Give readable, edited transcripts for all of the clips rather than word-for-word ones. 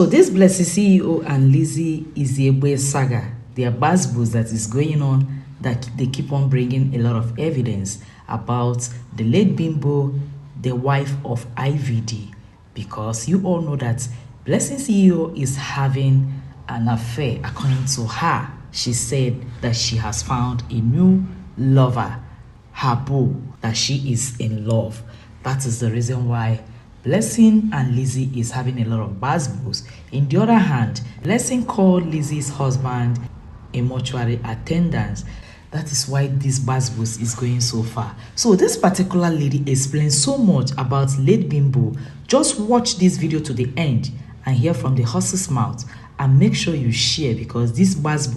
So this Blessing CEO and Lizzie Iziegbe saga, their buzz that is going on, that they keep on bringing a lot of evidence about the late Bimbo, the wife of IVD, because you all know that Blessing CEO is having an affair. According to her, she said that she has found a new lover, her boo, that she is in love. That is the reason why Blessing and Lizzie is having a lot of buzz. In the other hand, Blessing called Lizzie's husband a mortuary attendant. That is why this buzz is going so far. So this particular lady explains so much about late Bimbo. Just watch this video to the end and hear from the horse's mouth, and make sure you share, because this buzz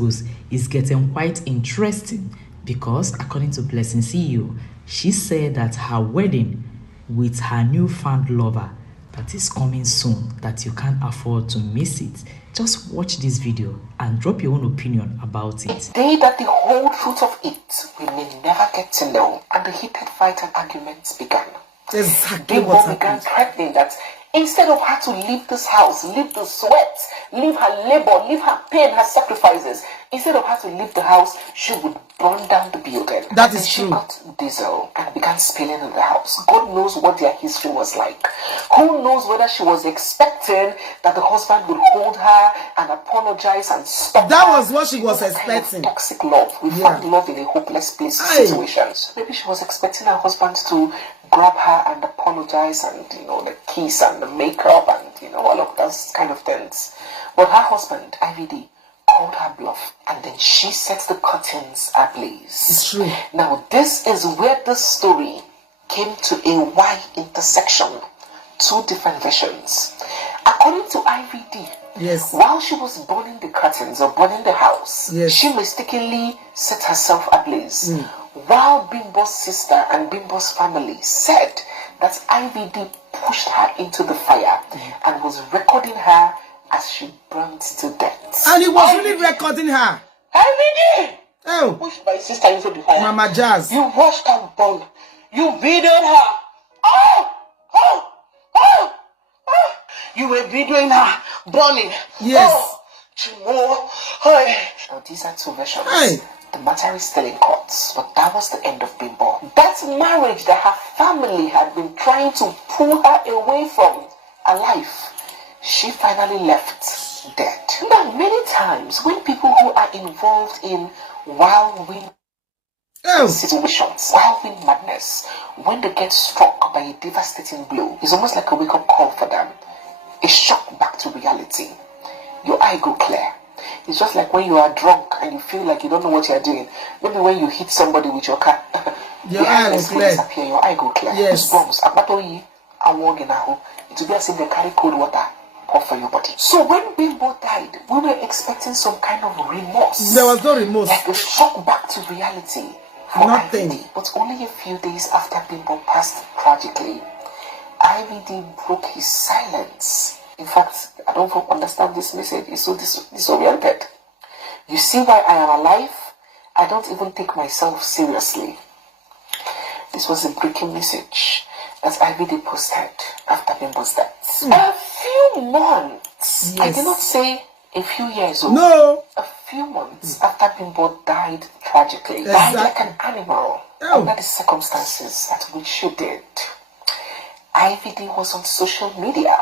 is getting quite interesting. Because according to Blessing CEO, she said that her wedding with her newfound lover that is coming soon, that you can't afford to miss it. Just watch this video and drop your own opinion about it. A day that the whole truth of it we may never get to know, and the heated fight and arguments began. Exactly. Bimbo began threatening that instead of her to leave this house, leave the sweat, leave her labor, leave her pain, her sacrifices, instead of her to leave the house, she would burn down the building. That is true. She got diesel and began spilling in the house. God knows what their history was like. Who knows whether she was expecting that the husband would hold her and apologize and stop That her. was what she was expecting. Kind of toxic love. We find love in a hopeless place situations. Maybe she was expecting her husband to grab her and apologize, and the kiss and the makeup and all of those kind of things. But her husband, IVD, called her bluff, and then she sets the curtains ablaze. It's true. Now this is where the story came to a Y intersection. Two different versions. According to IVD, yes, while she was burning the curtains or burning the house, yes, she mistakenly set herself ablaze. While Bimbo's sister and Bimbo's family said that IVD pushed her into the fire and was recording her as she burned to death. And he was really recording her. IVD! Oh, Pushed my sister into the fire. Mama Jazz. You watched her burn. You videoed her. Oh! Oh! Oh! Oh! You were videoing her burning. Yes. Oh! Chimo. Hey. Now these are two versions. Hey. The matter is still in courts, but that was the end of Bimbo. That marriage that her family had been trying to pull her away from alive, she finally left dead. Now, many times when people who are involved in whirlwind situations, whirlwind madness, when they get struck by a devastating blow, it's almost like a wake-up call for them. A shock back to reality. Your eye go clear. It's just like when you are drunk and you feel like you don't know what you are doing. Maybe when you hit somebody with your car, your eye go clear. Disappear, your eye go clear. Yes. Bombs. It will be as if they carry cold water pour for your body. So when Bimbo died, we were expecting some kind of remorse. There was no remorse. Like a shock back to reality. Nothing. IVD. But only a few days after Bimbo passed tragically, IVD broke his silence. In fact, I don't understand this message. It's so disoriented. You see why I am alive? I don't even take myself seriously. This was a breaking message that IVD posted after Bimbo's death. A few months. Yes. I did not say a few years old. No. A few months after Bimbo died tragically. Died like an animal under the circumstances at which she did. IVD was on social media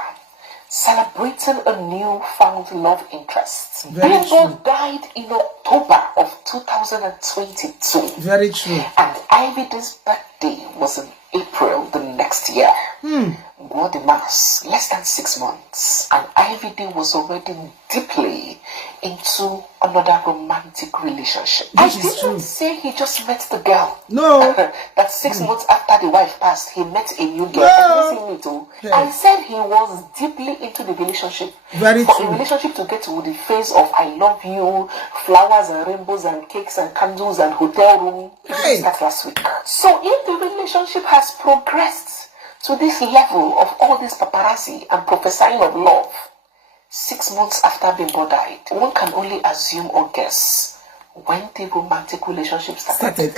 celebrating a newfound love interest. Bimbo died in October of 2022. Very true. And IVD's birthday was in April the next year. Mass, less than 6 months. And IVD was already deeply into another romantic relationship. I didn't say he just met the girl. No. That 6 months after the wife passed, he met a new girl. No. I said he was deeply into the relationship. Very For true. a relationship to get to the phase of I love you, flowers and rainbows and cakes and candles and hotel room, it didn't start last week. So if the relationship has progressed to this level of all this paparazzi and prophesying of love, 6 months after Bimbo died, one can only assume or guess when the romantic relationship started.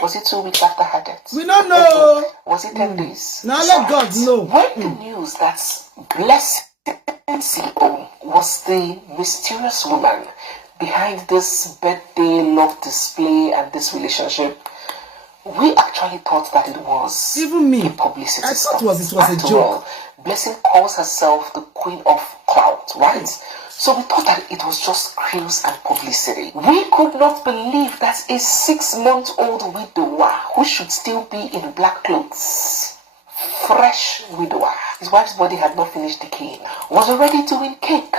Was it 2 weeks after her death? We don't know. Was it 10 days? Now let God know. When the news that Blessing CEO was the mysterious woman behind this birthday love display and this relationship? We actually thought that it was even me a publicity I thought stunt. it was a After joke. all, Blessing calls herself the queen of clout, right? So we thought that it was just cruise and publicity. We could not believe that a 6-month-old widower who should still be in black clothes, fresh widower, his wife's body had not finished decaying, was already doing cake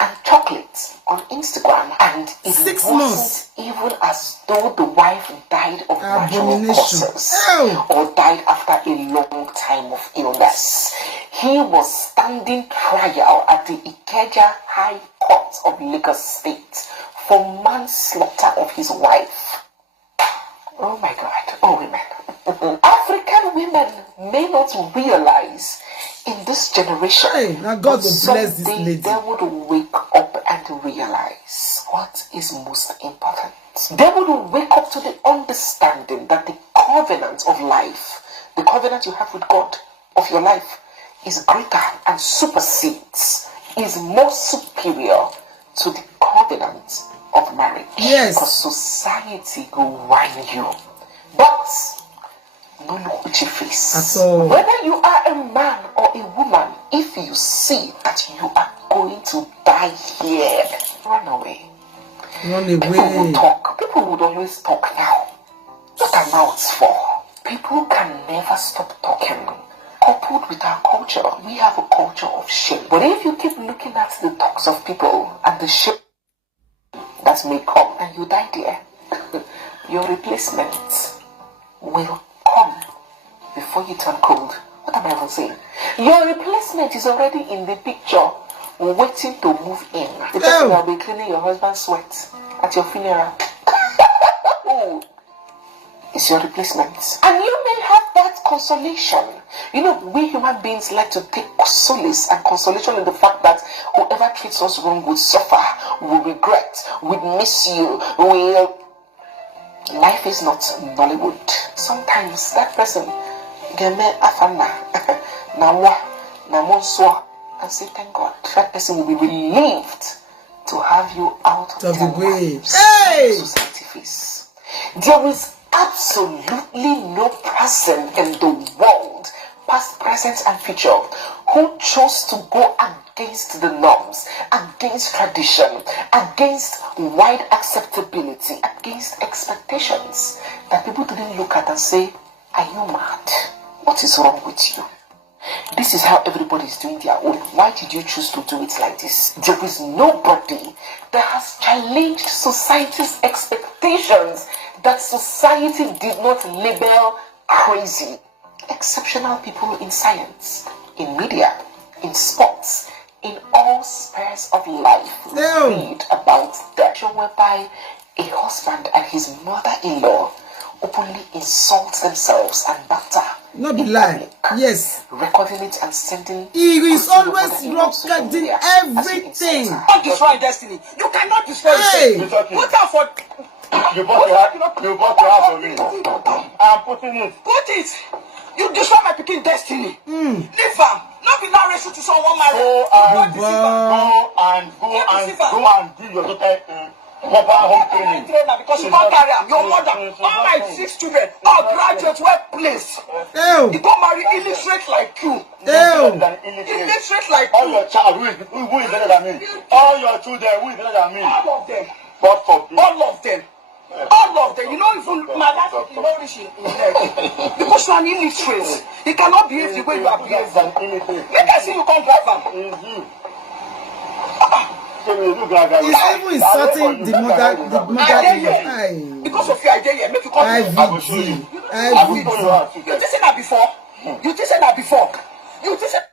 and chocolate on Instagram, and it 6 wasn't months. even as though the wife died of natural Abomination. causes Ew. or died after a long time of illness. He was standing trial at the Ikeja High Court of Lagos State for manslaughter of his wife. Oh my God, oh women. African women may not realize in this generation, Hey, now God will bless this someday lady. they would wake up and realize what is most important. They would wake up to the understanding that the covenant of life, the covenant you have with God of your life, is greater and supersedes, is more superior to the covenant of marriage. Yes. Because society will whine you. But no look at your face. At all. Whether you are a man or a woman, if you see that you are going to die here, run away. Run People will away. talk. People would always talk now. What are mouths for? People can never stop talking. Coupled with our culture, we have a culture of shame. But if you keep looking at the talks of people and the shame that may come and you die there, your replacement will come before you turn cold. What am I even saying? Your replacement is already in the picture, waiting to move in. The person that will be cleaning your husband's sweat at your funeral. Is your replacement. And you may have that consolation. You know, we human beings like to take solace and consolation in the fact that whoever treats us wrong will suffer, will regret, will miss you, will... Life is not Nollywood. Sometimes that person geme afana na and say thank God. That person will be relieved to have you out of their lives. Hey! Society face. There is absolutely no person in the world, past, present, and future, who chose to go against the norms, against tradition, against wide acceptability, against expectations that people didn't look at and say, are you mad? What is wrong with you? This is how everybody is doing their own. Why did you choose to do it like this? There is nobody that has challenged society's expectations that society did not label crazy. Exceptional people in science, in media, in sports, in all spheres of life. Read about that show whereby a husband and his mother-in-law openly insult themselves and batter. Not be lie. Yes. Recording it and sending. He is always recording everything. You cannot destroy destiny. You cannot destroy it. Put out for. You bought your house for me. I'm putting it. Put it. You destroy my picking destiny. Leave am. Not be now racial to someone married. Go and do your daughter proper home training. Because you can't carry am. Your mother, all my 6 children, all graduates, workplace. You go marry illiterate like you. Illiterate like all you. your child, who is better than me? All your children, who is better than me? All of them. But for All of them. All of them. You know, even my life is not rich in head. Because you are an illiterate. You cannot behave the way you are behaving. Make I see you come drive am. It's you. He's even insulting the mother. Because of you, I dare you. Make you come. I You think that before? You think that before? You think that